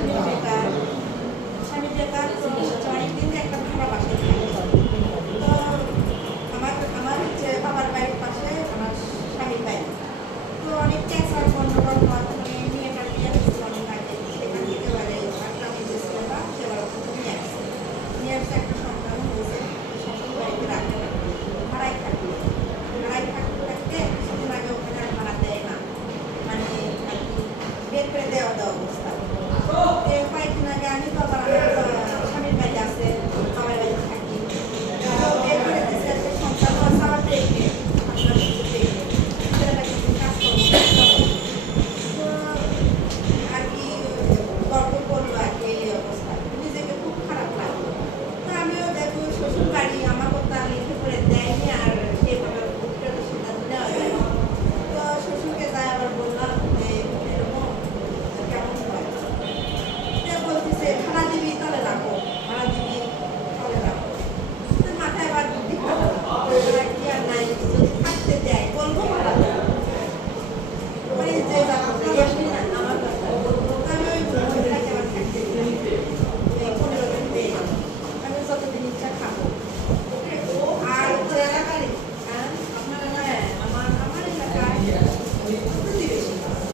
স্বামী বেকার। স্বামী বেকার তো অনেকদিন একটা ভাড়া বাসায় থাকে। তো আমার আমার হচ্ছে বাবার বাড়ির পাশে আমার স্বামীর বাড়ি। তো অনেক ক্যান্সার গন্ডগোল হওয়ার মানে মেয়েটার বিয়ে হয়েছিল অনেক আগে। সেখান থেকে বলে একটা আমি দিয়েছিলাম বা সে নিয়ে আসছে। নিয়ে আসছে একটা সন্তান হয়েছে। শ্বশুর বাড়িতে রাখতে পারবে ভাড়ায় থাকবে। ভাড়ায় থাকতে থাকতে কিছুদিন আগে ওখানে আর ভাড়া দেয় না, মানে আর কি বের করে দেওয়া অবস্থা।